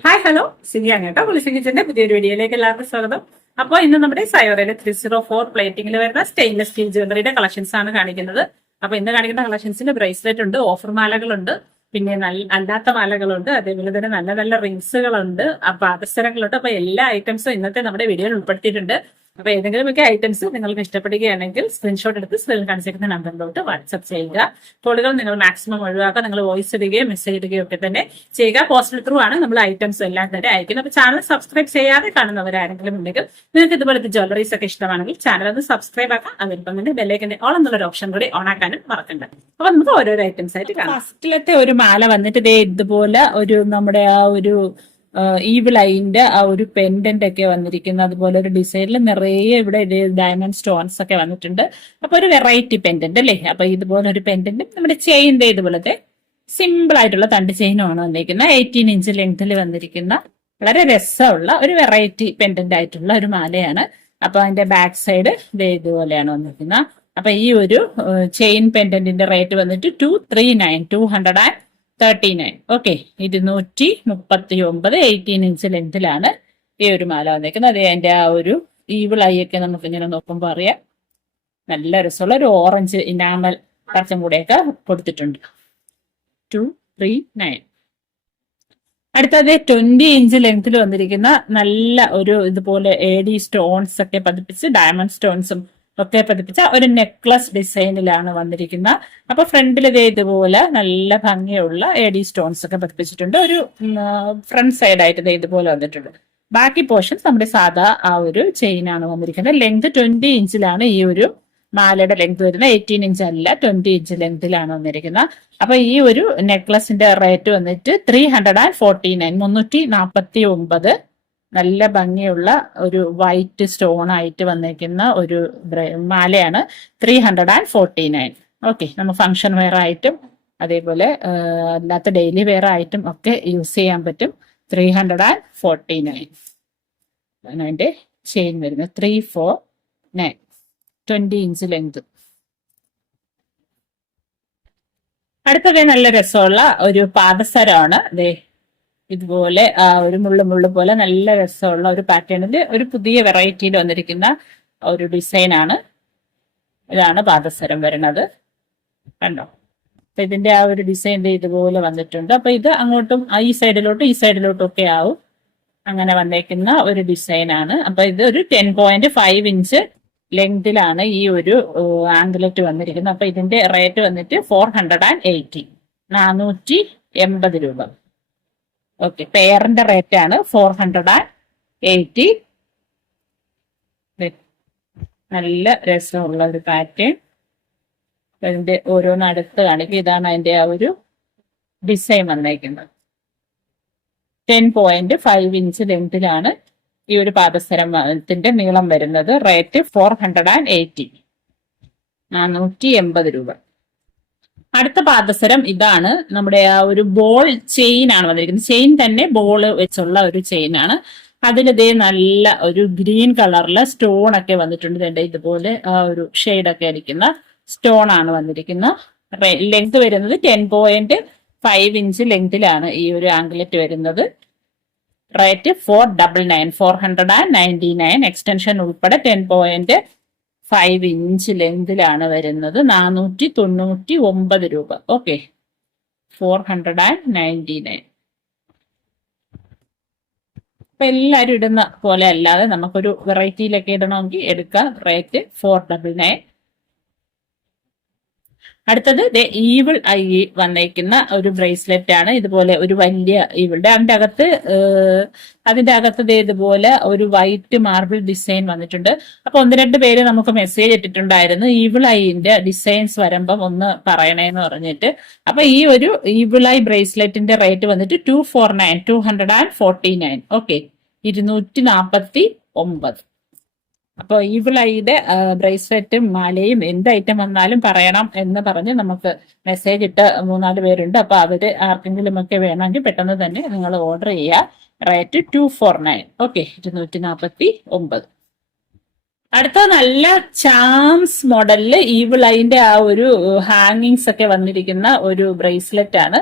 Hi hello സിനിയാണ് കേട്ടോ. പുളിസി കിച്ചന്റെ പുതിയൊരു വീഡിയോയിലേക്ക് എല്ലാവർക്കും സ്വാഗതം. അപ്പോൾ ഇന്ന് നമ്മുടെ സയോറയിലെ 304 പ്ലേറ്റിംഗിൽ വരുന്ന സ്റ്റെയിൻലെസ് സ്റ്റീൽ ജ്വല്ലറിയുടെ കളക്ഷൻസ് ആണ് കാണിക്കുന്നത്. അപ്പൊ ഇന്ന് കാണിക്കുന്ന കളക്ഷൻസിന് ബ്രേസ്ലെറ്റ് ഉണ്ട്, ഓഫർ മാലകളുണ്ട്, പിന്നെ അല്ലാത്ത മാലകളുണ്ട്, അതേപോലെ തന്നെ നല്ല നല്ല റിങ്സുകളുണ്ട്, പാദസരങ്ങളുണ്ട്. അപ്പൊ എല്ലാ ഐറ്റംസും ഇന്നത്തെ നമ്മുടെ വീഡിയോയിൽ ഉൾപ്പെടുത്തിയിട്ടുണ്ട്. അപ്പൊ ഏതെങ്കിലുമൊക്കെ ഐറ്റംസ് നിങ്ങൾക്ക് ഇഷ്ടപ്പെടുകയാണെങ്കിൽ സ്ക്രീൻഷോട്ട് എടുത്ത് സ്ക്രീനിൽ കാണിച്ചിരിക്കുന്ന നമ്പറിലോട്ട് വാട്സ്ആപ്പ് ചെയ്യുക. കോളുകൾ നിങ്ങൾ മാക്സിമം ഒഴിവാക്കുക. നിങ്ങൾ വോയിസ് ഇടുകയോ മെസ്സേജ് ഇടുകയോ ഒക്കെ തന്നെ ചെയ്യുക. പോസ്റ്റൽ ത്രൂ ആണ് നമ്മൾ ഐറ്റംസ് എല്ലാം തന്നെ അയക്കുന്നത്. അപ്പൊ ചാനൽ സബ്സ്ക്രൈബ് ചെയ്യാതെ കാണുന്നവരാരെങ്കിലും ഉണ്ടെങ്കിൽ നിങ്ങൾക്ക് ഇതുപോലത്തെ ജ്വല്ലറീസ് ഒക്കെ ഇഷ്ടമാണെങ്കിൽ ചാനൽ ഒന്ന് സബ്സ്ക്രൈബ് ആക്കാം. അതിലിപ്പം തന്നെ ബെല്ലൈക്കന്റെ ഓൾ എന്നുള്ളൊരു ഓപ്ഷൻ കൂടി ഓൺ ആക്കാനും മറക്കണ്ട. അപ്പൊ നമുക്ക് ഓരോരോ ഐറ്റംസ് ആയിട്ട് കാണാം. ഫസ്റ്റിലത്തെ ഒരു മാല വന്നിട്ട് ഇതേ ഇതുപോലെ ഒരു നമ്മുടെ ആ ഒരു ഈവിൾ ഐന്റെ ആ ഒരു പെൻഡന്റ് ഒക്കെ വന്നിരിക്കുന്നത്. അതുപോലെ ഒരു ഡിസൈനിൽ നിറയെ ഇവിടെ ഡയമണ്ട് സ്റ്റോൺസ് ഒക്കെ വന്നിട്ടുണ്ട്. അപ്പൊ ഒരു വെറൈറ്റി പെൻഡന്റ് അല്ലേ. അപ്പൊ ഇതുപോലെ ഒരു പെൻഡന്റ് നമ്മുടെ ചെയിന്റെ ഇതുപോലത്തെ സിമ്പിൾ ആയിട്ടുള്ള തണ്ട് ചെയിനുമാണ് വന്നിരിക്കുന്നത്. 18 ഇഞ്ച് ലെങ്തിൽ വന്നിരിക്കുന്ന വളരെ രസമുള്ള ഒരു വെറൈറ്റി പെൻഡന്റ് ആയിട്ടുള്ള ഒരു മാലയാണ്. അപ്പൊ അതിന്റെ ബാക്ക് സൈഡ് ഇതുപോലെയാണ് വന്നിരിക്കുന്നത്. അപ്പൊ ഈ ഒരു ചെയിൻ പെൻഡന്റിന്റെ റേറ്റ് വന്നിട്ട് 239 ഓക്കെ, 239 18 ഇഞ്ച് ലെങ്തിലാണ് ഈ ഒരു മാല വന്നേക്കുന്നത്. അത് അതിന്റെ ആ ഒരു ഈവിൾ ഐ ഒക്കെ നമുക്ക് ഇങ്ങനെ നോക്കുമ്പോൾ അറിയാം. നല്ല രസമുള്ള ഒരു ഓറഞ്ച് ഇനാമൽ പച്ചം കൂടെയൊക്കെ കൊടുത്തിട്ടുണ്ട്. 239. അടുത്തത് 20 ഇഞ്ച് ലെങ്തിൽ വന്നിരിക്കുന്ന നല്ല ഒരു ഇതുപോലെ AD സ്റ്റോൺസ് ഒക്കെ പതിപ്പിച്ച് ഡയമണ്ട് സ്റ്റോൺസും ഒക്കെ പതിപ്പിച്ച ഒരു നെക്ലസ് ഡിസൈനിലാണ് വന്നിരിക്കുന്നത്. അപ്പൊ ഫ്രണ്ടിൽ ഇതുപോലെ നല്ല ഭംഗിയുള്ള AD സ്റ്റോൺസ് ഒക്കെ പതിപ്പിച്ചിട്ടുണ്ട്. ഒരു ഫ്രണ്ട് സൈഡായിട്ട് ഇതുപോലെ വന്നിട്ടുണ്ട്. ബാക്കി പോർഷൻസ് നമ്മുടെ സാധാ ആ ഒരു ചെയിനാണ് വന്നിരിക്കുന്നത്. ലെങ്ത് 20 ഇഞ്ചിലാണ് ഈ ഒരു മാലയുടെ ലെങ്ത് വരുന്നത്. 18 ഇഞ്ച് അല്ല, 20 ഇഞ്ച് ലെങ്തിലാണ് വന്നിരിക്കുന്നത്. അപ്പൊ ഈ ഒരു നെക്ലസിന്റെ റേറ്റ് വന്നിട്ട് 349 നല്ല ഭംഗിയുള്ള ഒരു വൈറ്റ് സ്റ്റോൺ ആയിട്ട് വന്നിരിക്കുന്ന ഒരു മാലയാണ് 349. ഓക്കെ, നമ്മൾ ഫംഗ്ഷൻ വെയർ ആയിട്ടും അതേപോലെ അല്ലാത്ത ഡെയിലി വെയർ ആയിട്ടും ഒക്കെ യൂസ് ചെയ്യാൻ പറ്റും. 349 അതിന്റെ ചെയിൻ വരുന്നത്. 349 20 ഇഞ്ച് ലെങ്ത്. അടുത്തത് നല്ല രസമുള്ള ഒരു പാദസരമാണ്. ഇതുപോലെ ഒരു മുള്ളു പോലെ നല്ല രസമുള്ള ഒരു പാറ്റേണിൽ ഒരു പുതിയ വെറൈറ്റിയിൽ വന്നിരിക്കുന്ന ഒരു ഡിസൈനാണ്. ഇതാണ് പാദസരം വരുന്നത്. കണ്ടോ? അപ്പൊ ഇതിന്റെ ആ ഒരു ഡിസൈൻ ഇതുപോലെ വന്നിട്ടുണ്ട്. അപ്പൊ ഇത് അങ്ങോട്ടും ഈ സൈഡിലോട്ടും ഒക്കെ ആവും. അങ്ങനെ വന്നേക്കുന്ന ഒരു ഡിസൈനാണ്. അപ്പൊ ഇത് ഒരു 10.5 ഇഞ്ച് ലെങ്തിലാണ് ഈ ഒരു ആംഗിലറ്റ് വന്നിരിക്കുന്നത്. അപ്പൊ ഇതിന്റെ റേറ്റ് വന്നിട്ട് 480 480 രൂപ. ഓക്കെ, പെയറിന്റെ റേറ്റ് ആണ് 480. നല്ല രസമുള്ള ഒരു പാറ്റേൺ. അതിന്റെ ഓരോന്ന് അടുത്ത് കാണിക്കും. ഇതാണ് അതിന്റെ ആ ഒരു ഡിസൈൻ വന്നേക്കുന്നത്. 10.5 ഇഞ്ച് ലെങ്തിലാണ് ഈ ഒരു പാദസരത്തിന്റെ നീളം വരുന്നത്. റേറ്റ് 480 480 രൂപ. അടുത്ത പാദസരം ഇതാണ്. നമ്മുടെ ആ ഒരു ബോൾ ചെയിൻ ആണ് വന്നിരിക്കുന്നത്. ചെയിൻ തന്നെ ബോൾ വെച്ചുള്ള ഒരു ചെയിൻ ആണ്. അതിലിതേ നല്ല ഒരു ഗ്രീൻ കളറിലെ സ്റ്റോൺ ഒക്കെ വന്നിട്ടുണ്ട്. ഇതുപോലെ ആ ഒരു ഷെയ്ഡൊക്കെ അടിക്കുന്ന സ്റ്റോൺ ആണ് വന്നിരിക്കുന്നത്. ലെങ്ത് വരുന്നത് 10.5 ഇഞ്ച് ലെങ്തിലാണ് ഈ ഒരു ആംഗിലറ്റ് വരുന്നത്. റേറ്റ് 499 എക്സ്റ്റൻഷൻ ഉൾപ്പെടെ 10.5 ഇഞ്ച് ലെങ്തിലാണ് വരുന്നത്. 499 രൂപ. ഓക്കെ, 499. അപ്പൊ എല്ലാരും ഇടുന്ന പോലെ അല്ലാതെ നമുക്കൊരു വെറൈറ്റിയിലൊക്കെ ഇടണമെങ്കിൽ എടുക്കാം. റേറ്റ് 499. അടുത്തത് ഈവിൾ ഐ വന്നേക്കുന്ന ഒരു ബ്രേസ്ലെറ്റ് ആണ്. ഇതുപോലെ ഒരു വലിയ ഈവിളുടെ അതിന്റെ അകത്ത് ഇതുപോലെ ഒരു വൈറ്റ് മാർബിൾ ഡിസൈൻ വന്നിട്ടുണ്ട്. അപ്പൊ 1-2 പേര് നമുക്ക് മെസ്സേജ് ഇട്ടിട്ടുണ്ടായിരുന്നു, ഈവിൾ ഐന്റെ ഡിസൈൻസ് വരുമ്പം ഒന്ന് പറയണേന്ന് പറഞ്ഞിട്ട്. അപ്പൊ ഈ ഒരു ഈവിൾ ഐ ബ്രേസ്ലെറ്റിന്റെ റേറ്റ് വന്നിട്ട് 249. ഓക്കെ, 249. അപ്പോൾ ഈവിൾ ഐയുടെ ബ്രേസ്ലെറ്റും മാലയും എന്ത് ഐറ്റം വന്നാലും പറയണം എന്ന് പറഞ്ഞ് നമുക്ക് മെസ്സേജ് ഇട്ട് 3-4 പേരുണ്ട്. അപ്പൊ അവര് ആർക്കെങ്കിലും ഒക്കെ വേണമെങ്കിൽ പെട്ടെന്ന് തന്നെ നിങ്ങൾ ഓർഡർ ചെയ്യുക. റേറ്റ് 249. ഓക്കെ, 249. അടുത്ത നല്ല ചാംസ് മോഡലില് ഈവിൾ ഐന്റെ ആ ഒരു ഹാങ്ങിങ്സ് ഒക്കെ വന്നിരിക്കുന്ന ഒരു ബ്രേസ്ലെറ്റ് ആണ്.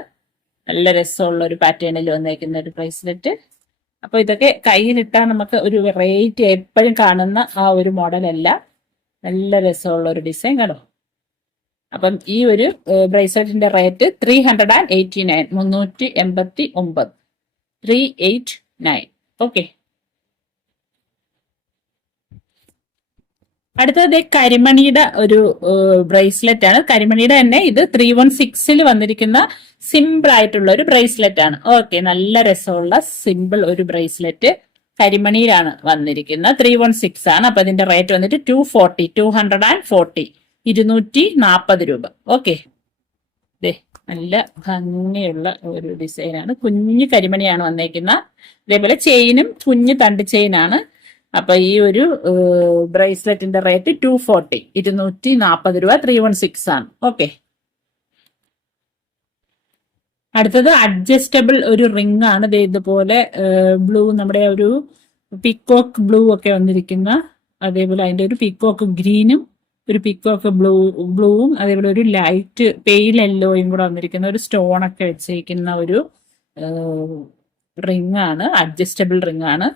നല്ല രസമുള്ള ഒരു പാറ്റേണിൽ വന്നേക്കുന്ന ഒരു ബ്രേസ്ലെറ്റ്. അപ്പൊ ഇതൊക്കെ കയ്യിലിട്ടാൽ നമുക്ക് ഒരു വെറൈറ്റി എപ്പോഴും കാണുന്ന ആ ഒരു മോഡലല്ല, നല്ല രസമുള്ള ഒരു ഡിസൈൻ കാണോ. അപ്പം ഈ ഒരു ബ്രേസ്ലെറ്റിന്റെ റേറ്റ് 389, 389, 389. ഓക്കെ. അടുത്തത് കരിമണിയുടെ ഒരു ബ്രേസ്ലെറ്റ് ആണ്. കരിമണിയുടെ തന്നെ ഇത് 316 വന്നിരിക്കുന്ന സിമ്പിൾ ആയിട്ടുള്ള ഒരു ബ്രേസ്ലെറ്റ് ആണ്. ഓക്കെ, നല്ല രസമുള്ള സിമ്പിൾ ഒരു ബ്രേസ്ലെറ്റ് കരിമണിയിലാണ് വന്നിരിക്കുന്നത്. 316 ആണ്. അപ്പൊ ഇതിന്റെ റേറ്റ് വന്നിട്ട് 240, 240 രൂപ. ഓക്കെ, നല്ല ഭംഗിയുള്ള ഒരു ഡിസൈനാണ്. കുഞ്ഞു കരിമണിയാണ് വന്നേക്കുന്നത്. അതേപോലെ ചെയിനും കുഞ്ഞു തണ്ട് ചെയിനാണ്. അപ്പൊ ഈ ഒരു ബ്രേസ്ലെറ്റിന്റെ റേറ്റ് 240, 240 രൂപ, 316 ആണ്. ഓക്കെ. അടുത്തത് അഡ്ജസ്റ്റബിൾ ഒരു റിംഗ് ആണ്. ഇതുപോലെ ബ്ലൂ, നമ്മുടെ ഒരു പിക്കോക്ക് ബ്ലൂ ഒക്കെ വന്നിരിക്കുന്ന, അതേപോലെ അതിന്റെ ഒരു പിക്കോക്ക് ഗ്രീനും ഒരു പിക്കോക്ക് ബ്ലൂവും അതേപോലെ ഒരു ലൈറ്റ് പെയിൽ യെല്ലോയും കൂടെ വന്നിരിക്കുന്ന ഒരു സ്റ്റോൺ ഒക്കെ വെച്ചിരിക്കുന്ന ഒരു റിംഗ് ആണ്. അഡ്ജസ്റ്റബിൾ റിംഗ് ആണ്.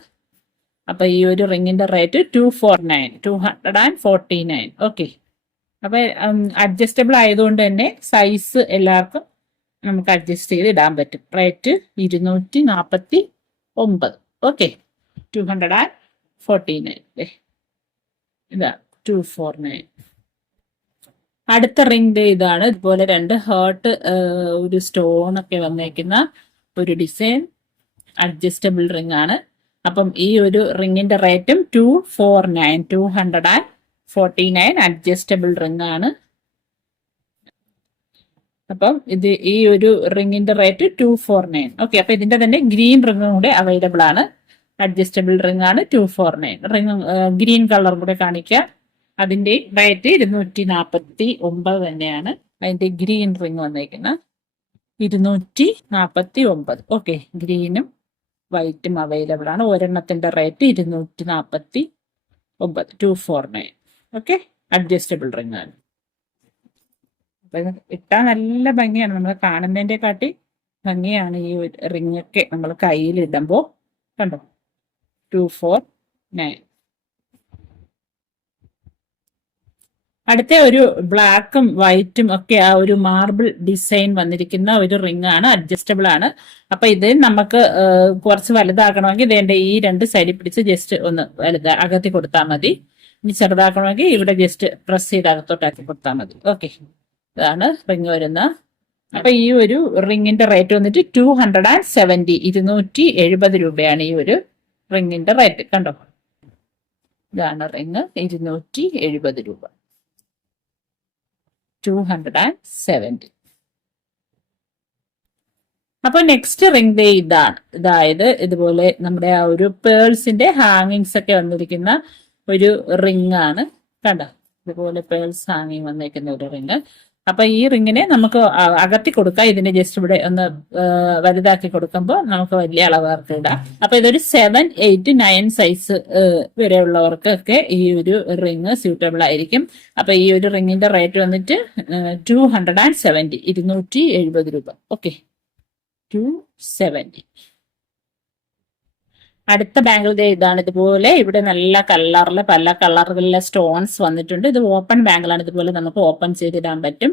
അപ്പൊ ഈ ഒരു റിങ്ങിന്റെ റേറ്റ് 249. ഓക്കെ. അപ്പൊ അഡ്ജസ്റ്റബിൾ ആയതുകൊണ്ട് തന്നെ സൈസ് എല്ലാവർക്കും നമുക്ക് അഡ്ജസ്റ്റ് ചെയ്ത് ഇടാൻ പറ്റും. റേറ്റ് 249. ഓക്കെ, 249. ഇതാ 249. അടുത്ത റിംഗ് ഇതാണ്. ഇതുപോലെ 2 ഹേർട്ട് ഒരു സ്റ്റോൺ ഒക്കെ വന്നേക്കുന്ന ഒരു ഡിസൈൻ അഡ്ജസ്റ്റബിൾ റിംഗ് ആണ്. അപ്പം ഈ ഒരു റിങ്ങിന്റെ റേറ്റും 249 അഡ്ജസ്റ്റബിൾ റിംഗ് ആണ്. അപ്പം ഇത് ഈ ഒരു റിങ്ങിന്റെ റേറ്റ് 249. ഓക്കെ. അപ്പൊ ഇതിന്റെ തന്നെ ഗ്രീൻ റിംഗും കൂടെ അവൈലബിൾ ആണ്. അഡ്ജസ്റ്റബിൾ റിംഗ് ആണ് 249. റിംഗ് ഗ്രീൻ കളർ കൂടെ കാണിക്കാം. അതിന്റെ റേറ്റ് 249 തന്നെയാണ്. അതിന്റെ ഗ്രീൻ റിംഗ് വന്നേക്കുന്നത് 249. ഓക്കെ, ഗ്രീനും വൈറ്റും അവൈലബിൾ ആണ്. ഒരെണ്ണത്തിന്റെ റേറ്റ് 249, 249. ഓക്കെ, അഡ്ജസ്റ്റബിൾ റിംഗ് ആണ്. അപ്പൊ ഇട്ടാ നല്ല ഭംഗിയാണ്. നമ്മൾ കാണുന്നതിന്റെ കാട്ടി ഭംഗിയാണ് ഈ റിംഗ് ഒക്കെ നമ്മൾ കയ്യിൽ ഇടുമ്പോ. കണ്ടോ, 249. അടുത്ത ഒരു ബ്ലാക്കും വൈറ്റും ഒക്കെ ആ ഒരു മാർബിൾ ഡിസൈൻ വന്നിരിക്കുന്ന ഒരു റിംഗ് ആണ്. അഡ്ജസ്റ്റബിൾ ആണ്. അപ്പൊ ഇത് നമുക്ക് കുറച്ച് വലുതാക്കണമെങ്കിൽ ഇതിന്റെ ഈ 2 സൈഡിൽ പിടിച്ച് ജസ്റ്റ് ഒന്ന് അകത്തി കൊടുത്താൽ മതി. ഇനി ചെറുതാക്കണമെങ്കിൽ ഇവിടെ ജസ്റ്റ് പ്രസ് ചെയ്ത് അകത്തോട്ടാക്കി കൊടുത്താൽ മതി. ഓക്കെ, ഇതാണ് റിംഗ് വരുന്നത്. അപ്പൊ ഈ ഒരു റിംഗിന്റെ റേറ്റ് വന്നിട്ട് 270, 270 രൂപയാണ് ഈ ഒരു റിംഗിന്റെ റേറ്റ്. കണ്ടോ, ഇതാണ് റിംഗ്, 270 രൂപ, 270. അപ്പൊ നെക്സ്റ്റ് റിംഗ് ഇതാണ്. അതായത് ഇതുപോലെ നമ്മുടെ ആ ഒരു പേൾസിന്റെ ഹാങ്ങിങ്സ് ഒക്കെ വന്നിരിക്കുന്ന ഒരു റിംഗ് ആണ്. കണ്ടോ, ഇതുപോലെ പേൾസ് ഹാങ്ങിങ് വന്നിരിക്കുന്ന ഒരു റിംഗ്. അപ്പൊ ഈ റിങ്ങിനെ നമുക്ക് അകത്തി കൊടുക്കാം. ഇതിനെ ജസ്റ്റ് ഇവിടെ ഒന്ന് വലുതാക്കി കൊടുക്കുമ്പോൾ നമുക്ക് വലിയ അളവർക്ക് ഇടാം. അപ്പൊ ഇതൊരു 7, 8, 9 സൈസ് വരെയുള്ളവർക്കൊക്കെ ഈ ഒരു റിങ് സ്യൂട്ടബിൾ ആയിരിക്കും. അപ്പൊ ഈ ഒരു റിങ്ങിന്റെ റേറ്റ് വന്നിട്ട് 270, 270 രൂപ. ഓക്കെ, 270. അടുത്ത ബാംഗിൾ ഇതാണ്. ഇതുപോലെ ഇവിടെ നല്ല കളറിലെ പല കളറുകളിലെ സ്റ്റോൺസ് വന്നിട്ടുണ്ട്. ഇത് ഓപ്പൺ ബാംഗിളാണ്. ഇതുപോലെ നമുക്ക് ഓപ്പൺ ചെയ്തിടാൻ പറ്റും.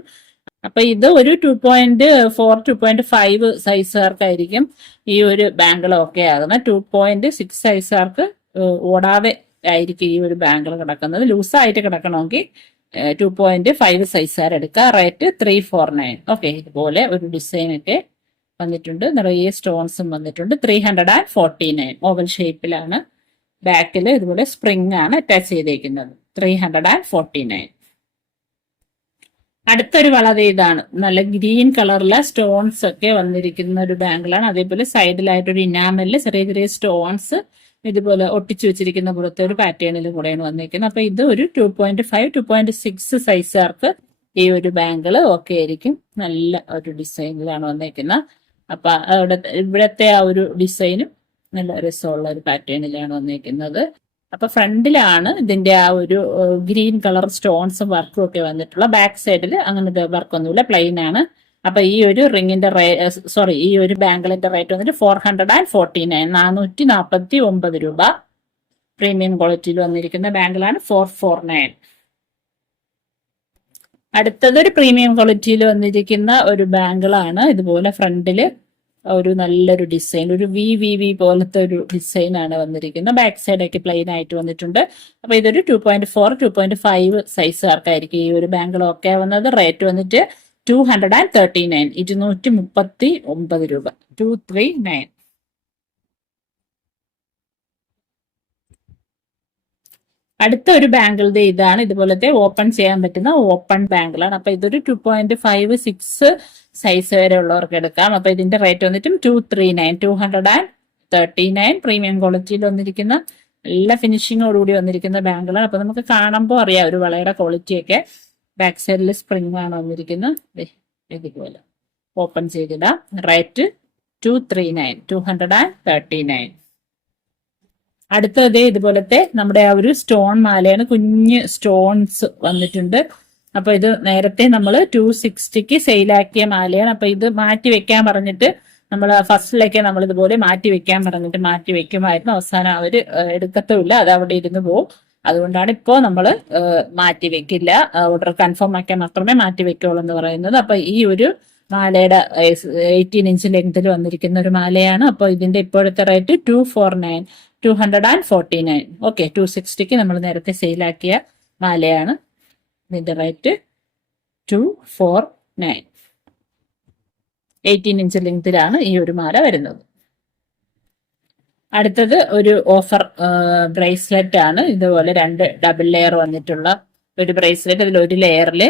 അപ്പൊ ഇത് ഒരു 2.4, 2.5 സൈസുകാർക്കായിരിക്കും ഈ ഒരു ബാംഗിൾ ഒക്കെ ആകുന്നത്. 2.6 സൈസുകാർക്ക് ഓടാതെ ആയിരിക്കും ഈ ഒരു ബാംഗിൾ കിടക്കുന്നത്. ലൂസായിട്ട് കിടക്കണമെങ്കിൽ 2.5 സൈസുകാർ എടുക്കുക. റേറ്റ് 349. ഓക്കെ, ഇതുപോലെ ഒരു ഡിസൈൻ ഒക്കെ വന്നിട്ടുണ്ട്. നിറയെ സ്റ്റോൺസും വന്നിട്ടുണ്ട്. 349 ഓവൽ ഷേപ്പിലാണ്. ബാക്കിൽ ഇതുപോലെ സ്പ്രിംഗ് ആണ് അറ്റാച്ച് ചെയ്തേക്കുന്നത്. 349. അടുത്തൊരു വള ഇതാണ്. നല്ല ഗ്രീൻ കളറിലെ സ്റ്റോൺസ് ഒക്കെ വന്നിരിക്കുന്ന ഒരു ബാംഗിളാണ്. അതേപോലെ സൈഡിലായിട്ടൊരു ഇനാമലില് ചെറിയ ചെറിയ സ്റ്റോൺസ് ഇതുപോലെ ഒട്ടിച്ചു വെച്ചിരിക്കുന്ന പുറത്തെ ഒരു പാറ്റേണിലും കൂടെയാണ് വന്നിരിക്കുന്നത്. അപ്പൊ ഇത് ഒരു 2.5, 2.6 സൈസുകാർക്ക് ഈ ഒരു ബാംഗിൾ ഒക്കെ ആയിരിക്കും. നല്ല ഒരു ഡിസൈനിലാണ് വന്നിരിക്കുന്നത്. അപ്പൊ ഇവിടത്തെ ആ ഒരു ഡിസൈനും നല്ല രസമുള്ള ഒരു പാറ്റേണിലാണ് വന്നിരിക്കുന്നത്. അപ്പൊ ഫ്രണ്ടിലാണ് ഇതിന്റെ ആ ഒരു ഗ്രീൻ കളർ സ്റ്റോൺസും വർക്കും ഒക്കെ വന്നിട്ടുള്ള. ബാക്ക് സൈഡിൽ അങ്ങനത്തെ വർക്കൊന്നുമില്ല, പ്ലെയിൻ ആണ്. അപ്പൊ ഈ ഒരു റിങ്ങിന്റെ ഈ ഒരു ബാംഗിളിന്റെ റേറ്റ് വന്നിട്ട് 449, 449 രൂപ. പ്രീമിയം ക്വാളിറ്റിയിൽ വന്നിരിക്കുന്ന ബാംഗിളാണ് 449. അടുത്തത് ഒരു പ്രീമിയം ക്വാളിറ്റിയിൽ വന്നിരിക്കുന്ന ഒരു ബാംഗിളാണ്. ഇതുപോലെ ഫ്രണ്ടില് ഒരു നല്ലൊരു ഡിസൈൻ, ഒരു വി പോലത്തെ ഒരു ഡിസൈൻ ആണ് വന്നിരിക്കുന്നത്. ബാക്ക് സൈഡ് ഒക്കെ പ്ലെയിൻ ആയിട്ട് വന്നിട്ടുണ്ട്. അപ്പൊ ഇതൊരു 2.4, 2.5 സൈസുകാർക്കായിരിക്കും ഈ ഒരു ബാംഗിൾ ഒക്കെ വന്നത്. റേറ്റ് വന്നിട്ട് 239, 239 രൂപ, 239. അടുത്ത ഒരു ബാംഗിളിന്റെ ഇതാണ്. ഇതുപോലത്തെ ഓപ്പൺ ചെയ്യാൻ പറ്റുന്ന ഓപ്പൺ ബാംഗിളാണ്. അപ്പൊ ഇതൊരു 2.5, 6 സൈസ് വരെ ഉള്ളവർക്ക് എടുക്കാം. അപ്പൊ ഇതിന്റെ റേറ്റ് വന്നിട്ടും 239, 239. പ്രീമിയം ക്വാളിറ്റിയിൽ വന്നിരിക്കുന്ന നല്ല ഫിനിഷിങ്ങോടുകൂടി വന്നിരിക്കുന്ന ബാംഗിളാണ്. അപ്പൊ നമുക്ക് കാണുമ്പോൾ അറിയാം ഒരു വളയുടെ ക്വാളിറ്റി ഒക്കെ. ബാക്ക് സൈഡിൽ സ്പ്രിംഗ് ആണ് വന്നിരിക്കുന്നത്. ഇതുപോലെ ഓപ്പൺ ചെയ്തിടാം. റേറ്റ് 239, 239. അടുത്തത് ഇതുപോലത്തെ നമ്മുടെ ആ ഒരു സ്റ്റോൺ മാലയാണ്. കുഞ്ഞ് സ്റ്റോൺസ് വന്നിട്ടുണ്ട്. അപ്പൊ ഇത് നേരത്തെ നമ്മൾ 260 സെയിലാക്കിയ മാലയാണ്. അപ്പൊ ഇത് മാറ്റി വെക്കാൻ പറഞ്ഞിട്ട് നമ്മൾ ഫസ്റ്റിലൊക്കെ നമ്മൾ ഇതുപോലെ മാറ്റി വെക്കാൻ പറഞ്ഞിട്ട് മാറ്റി വെക്കുമായിരുന്നു. അവസാനം അവര് എടുക്കത്തുമില്ല, അത് അവിടെ ഇരുന്ന് പോകും. അതുകൊണ്ടാണ് ഇപ്പോൾ നമ്മൾ മാറ്റി വെക്കില്ല, ഓർഡർ കൺഫേം ആക്കാൻ മാത്രമേ മാറ്റി വെക്കുള്ളൂ എന്ന് പറയുന്നത്. അപ്പൊ ഈ ഒരു മാലയുടെ 18 ഇഞ്ച് ലെങ്തിൽ വന്നിരിക്കുന്ന ഒരു മാലയാണ്. അപ്പൊ ഇതിന്റെ ഇപ്പോഴത്തെ റേറ്റ് 249, 249. ഓക്കെ, 260 നമ്മൾ നേരത്തെ സെയിലാക്കിയ മാലയാണ്. ഇതിന്റെ റേറ്റ് 249. 18 ഇഞ്ച് ലെങ്തിലാണ് ഈ ഒരു മാല വരുന്നത്. അടുത്തത് ഒരു ഓഫർ ബ്രേസ്ലെറ്റ് ആണ്. ഇതുപോലെ 2 ഡബിൾ ലെയർ വന്നിട്ടുള്ള ഒരു ബ്രേസ്ലെറ്റ്. അതിൽ ഒരു ലെയറിൽ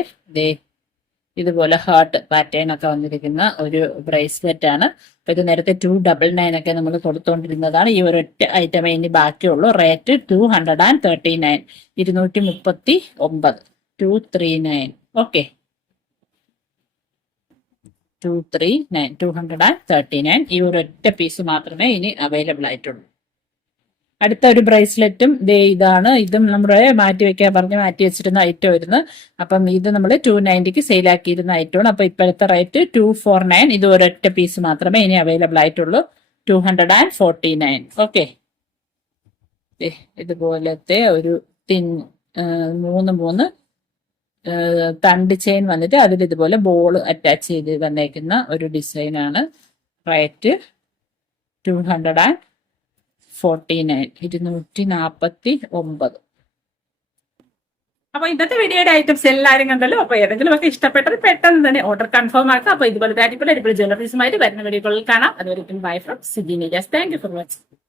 ഇതുപോലെ ഹാർട്ട് പാറ്റേൺ ഒക്കെ വന്നിരിക്കുന്ന ഒരു ബ്രേസ്ലെറ്റ് ആണ്. അപ്പൊ ഇത് നേരത്തെ 299 ഒക്കെ നമ്മൾ കൊടുത്തോണ്ടിരുന്നതാണ്. ഈ ഒരൊറ്റ ഐറ്റമേ ഇനി ബാക്കിയുള്ളൂ. റേറ്റ് 239, 239, 239. ഓക്കെ, 239, 239. ഈ ഒരൊറ്റ പീസ് മാത്രമേ ഇനി അവൈലബിൾ ആയിട്ടുള്ളൂ. അടുത്ത ഒരു ബ്രേസ്ലെറ്റും ഇതാണ്. ഇതും നമ്മുടെ മാറ്റി വെക്കാൻ പറഞ്ഞ് മാറ്റി വെച്ചിരുന്ന ഐറ്റം ആയിരുന്നു. അപ്പം ഇത് നമ്മൾ 290 സെയിലാക്കിയിരുന്ന ഐറ്റമാണ്. അപ്പൊ ഇപ്പോഴത്തെ റേറ്റ് 249. ഇത് ഒരൊറ്റ പീസ് മാത്രമേ ഇനി അവൈലബിൾ ആയിട്ടുള്ളൂ. 249. ഓക്കെ, ഇതുപോലത്തെ ഒരു മൂന്ന് തണ്ട് ചെയിൻ വന്നിട്ട് അതിൽ ഇതുപോലെ ബോൾ അറ്റാച്ച് ചെയ്ത് വന്നേക്കുന്ന ഒരു ഡിസൈനാണ്. റേറ്റ് 249, 249. അപ്പൊ ഇന്നത്തെ വീഡിയോയുടെ ഐറ്റംസ് എല്ലാവരും കണ്ടല്ലോ. അപ്പൊ ഏതെങ്കിലും ഒക്കെ ഇഷ്ടപ്പെട്ടത് പെട്ടെന്ന് തന്നെ ഓർഡർ കൺഫേം ആക്കാം. അപ്പൊ ഇതുപോലെ അടിപൊളി ജ്വല്ലറീസുമായിട്ട് വരുന്ന വീഡിയോകളിൽ കാണാം. അതുവരെയും ബൈ ഫ്രം സിജി നീജാസ്. Thank you for watching.